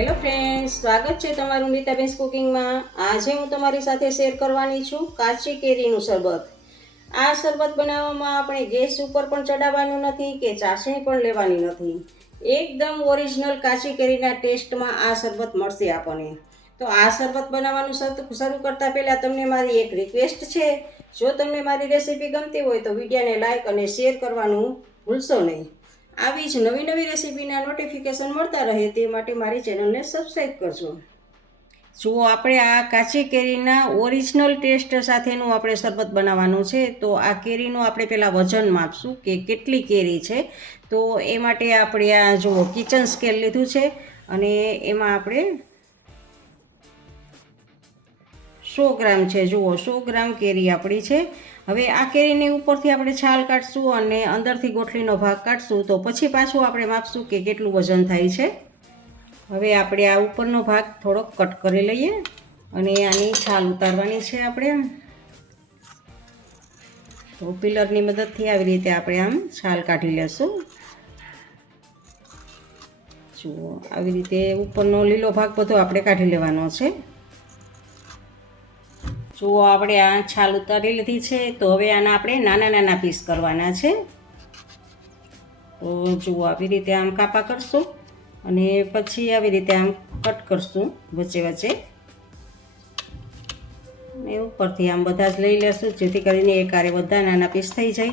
Hello friends સ્વાગત છે તમારું નીતાબેન્સ કુકિંગમાં આજે હું તમારી સાથે શેર કરવાની છું કાચી કેરીનું શરબત. આ શરબત બનાવવામાં આપણે ગેસ ઉપર પણ ચડાવવાનું નથી કે ચાસણી પણ લેવાની નથી. એકદમ ઓરિજિનલ કાચી કેરીના ટેસ્ટમાં આ શરબત મળશે આપણને. તો આ શરબત બનાવવાનું શરૂ કરતાં પહેલાં તમને મારી એક રિક્વેસ્ટ છે. જો તમને મારી રેસીપી ગમતી હોય તો વિડીયોને લાઇક અને શેર કરવાનું ભૂલશો નહીં. આવી જ નવી નવી રેસીપીના નોટિફિકેશન મળતા રહે તે માટે મારી ચેનલને સબસ્ક્રાઈબ કરજો. જુઓ, આપણે આ કાચી કેરીના ઓરિજિનલ ટેસ્ટ સાથેનું આપણે શરબત બનાવવાનું છે. તો આ કેરીનું આપણે પહેલાં વજન માપશું કે કેટલી કેરી છે. તો એ માટે આપણે આ જુઓ કિચન સ્કેલ લીધું છે અને એમાં આપણે સો ગ્રામ છે. જુઓ, સો ગ્રામ કેરી આપણી છે. હવે આ કેરીની ઉપરથી આપણે છાલ કાઢશું અને અંદરથી ગોઠલીનો ભાગ કાઢશું. તો પછી પાછું આપણે માપશું કે કેટલું વજન થાય છે. હવે આપણે આ ઉપરનો ભાગ થોડોક કટ કરી લઈએ અને આની છાલ ઉતારવાની છે આપણે તો પિલરની મદદથી આવી રીતે આપણે આમ છાલ કાઢી લેશું. જુઓ, આવી રીતે ઉપરનો લીલો ભાગ બધો આપણે કાઢી લેવાનો છે. જુઓ આપણે આ છાલ ઉતારી લીધી છે, તો હવે આના આપણે નાના નાના પીસ કરવાના છે. તો જુઓ આવી રીતે આમ કાપા કરશું અને પછી આવી રીતે આમ કટ કરશું વચ્ચે વચ્ચે. અને ઉપરથી આમ બધા જ લઈ લેશું, જેથી કરીને એકારે બધા નાના પીસ થઈ જાય.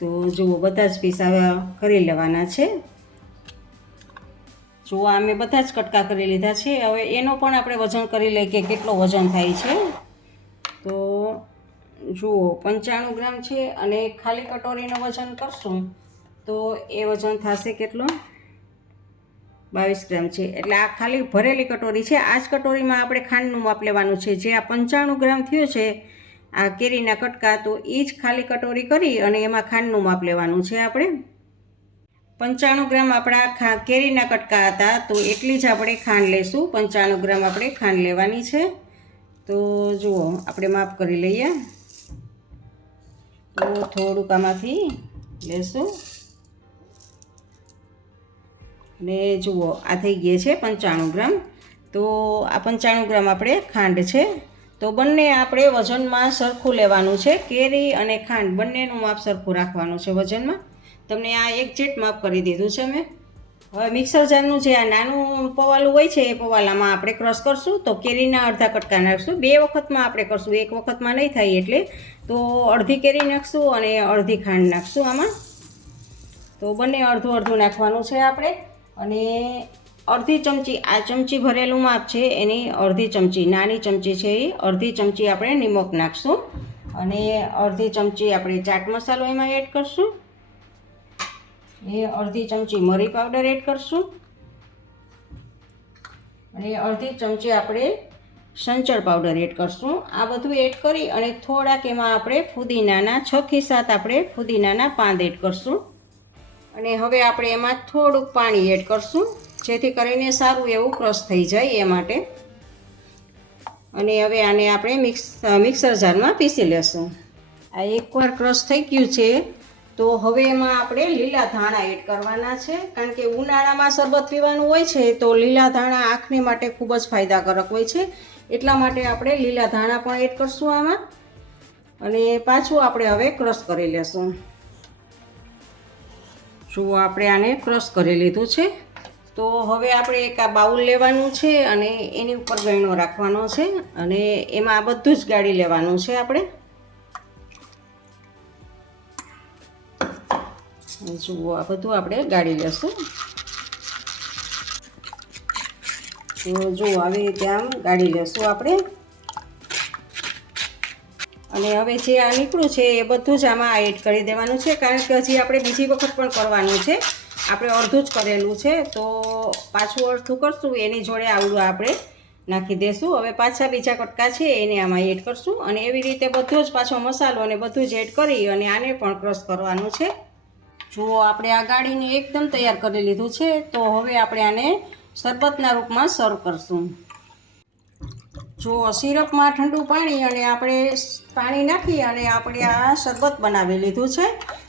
તો જુઓ, બધા જ પીસ આવા કરી લેવાના છે. જુઓ અમે બધા જ કટકા કરી લીધા છે. હવે એનો પણ આપણે વજન કરી લઈએ કે કેટલો વજન થાય છે. તો જુઓ, પંચાણું ગ્રામ છે અને ખાલી કટોરીનું વજન કરશું તો એ વજન થશે કેટલું? બાવીસ ગ્રામ છે. એટલે આ ખાલી ભરેલી કટોરી છે. આ જ કટોરીમાં આપણે ખાંડનું માપ લેવાનું છે. જે આ પંચાણું ગ્રામ થયું છે, આ કેરીના કટકા, તો એ જ ખાલી કટોરી કરી અને એમાં ખાંડનું માપ લેવાનું છે આપણે. પંચાણું ગ્રામ આપણા કેરીના કટકા હતા, તો એટલી જ આપણે ખાંડ લઈશું પંચાણું ગ્રામ આપણે ખાંડ લેવાની છે. તો જુઓ, આપણે માફ કરી લઈએ. તો થોડુંક આમાંથી લેશું. ને જુઓ, આ થઈ ગઈ છે પંચાણું ગ્રામ. તો આ પંચાણું ગ્રામ આપણે ખાંડ છે. તો બંને આપણે વજનમાં સરખું લેવાનું છે. કેરી અને ખાંડ બંનેનું માપ સરખું રાખવાનું છે વજનમાં. તમને આ એક જેટ માપ કરી દીધું છે મેં. હવે મિક્સર જારનું જે આ નાનું પવાલું હોય છે, એ પવાલામાં આપણે ક્રશ કરશું. તો કેરીના અડધા કટકા નાખશું. બે વખતમાં આપણે કરશું. એક વખતમાં નહીં થાય એટલે. તો અડધી કેરી નાખશું અને અડધી ખાંડ નાખશું આમાં. તો બંને અડધું અડધું નાખવાનું છે આપણે. અને અડધી ચમચી, આ ચમચી ભરેલું માપ છે, એની અડધી ચમચી, નાની ચમચી છે એ. અડધી ચમચી આપણે નિમક નાખશું. અને અડધી ચમચી આપણે ચાટ મસાલો એમાં એડ કરશું. એ અડધી ચમચી મરી પાવડર એડ કરશું. અને અડધી ચમચી આપણે સંચળ પાવડર એડ કરશું. આ બધું એડ કરી અને થોડાક એમાં આપણે ફુદીનાના છ થી સાત આપણે ફુદીનાના પાંદ એડ કરશું. અને હવે આપણે એમાં થોડુંક પાણી એડ કરશું, જેથી કરીને સારું એવું ક્રશ થઈ જાય એ માટે. અને હવે આને આપણે મિક્સ મિક્સર જારમાં પીસી લેશું. આ એકવાર ક્રશ થઈ ગયું છે. તો હવે એમાં આપણે લીલા ધાણા એડ કરવાના છે. કારણ કે ઉનાળામાં શરબત પીવાનું હોય છે, તો લીલા ધાણા આંખને માટે ખૂબ જ ફાયદાકારક હોય છે. એટલા માટે આપણે લીલા ધાણા પણ એડ કરશું આમાં. અને પાછું આપણે હવે ક્રશ કરી લેશું. જુઓ, આપણે આને ક્રશ કરી લીધું છે. તો હવે આપણે એક આ બાઉલ લેવાનું છે અને એની ઉપર ગયણો રાખવાનો છે. અને એમાં આ બધું જ ગાળી લેવાનું છે આપણે. જુઓ, આ બધું આપણે ગાળી લેશું. તો જુઓ, આવી રીતે આમ ગાળી લેશું આપણે. અને હવે જે આ નીકળ્યું છે, એ બધું જ આમાં એડ કરી દેવાનું છે, કારણ કે હજી આપણે બીજી વખત પણ કરવાનું છે. આપણે અડધું જ કરેલું છે, તો પાછું અડધું કરશું, એની જોડે આવડું આપણે નાખી દેશું. હવે પાછા બીજા કટકા છે, એને આમાં એડ કરશું. અને એવી રીતે બધો જ પાછો મસાલો અને બધું જ એડ કરી અને આને પણ ક્રશ કરવાનું છે. જુઓ આપણે આ ગાડીને એકદમ તૈયાર કરી લીધું છે, તો હવે આપણે આને શરબતના રૂપમાં સર્વ કરશું. જો સિરપમાં ઠંડુ પાણી અને આપણે પાણી નાખી અને આપણે આ શરબત બનાવી લીધું છે,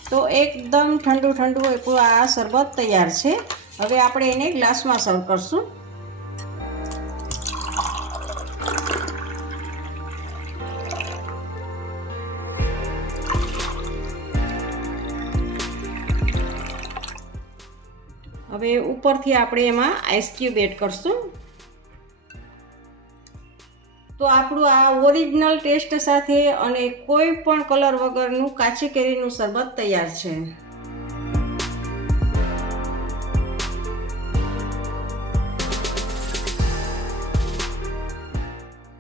તો એકદમ ઠંડુ ઠંડુ આ શરબત તૈયાર છે. હવે આપણે એને ગ્લાસમાં સર્વ કરશું. હવે ઉપરથી આપણે એમાં આઈસ ક્યુબ એડ કરશું. તો આપણું આ ઓરિજિનલ ટેસ્ટ સાથે અને કોઈ પણ કલર વગરનું કાચી કેરીનું શરબત તૈયાર છે.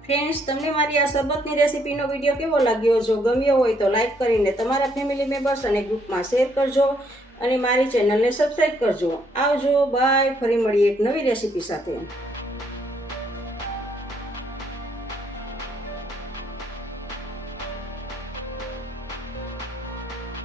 ફ્રેન્ડ્સ તમને મારી આ શરબતની રેસીપીનો વીડિયો કેવો લાગ્યો? જો ગમ્યો હોય તો લાઈક કરીને તમારા ફેમિલી મેમ્બર્સ અને ગ્રુપમાં શેર કરજો. અને મારી ચેનલને સબસ્ક્રાઈબ કરજો. આવજો બાય ફરી મળીએ એક નવી રેસીપી સાથે.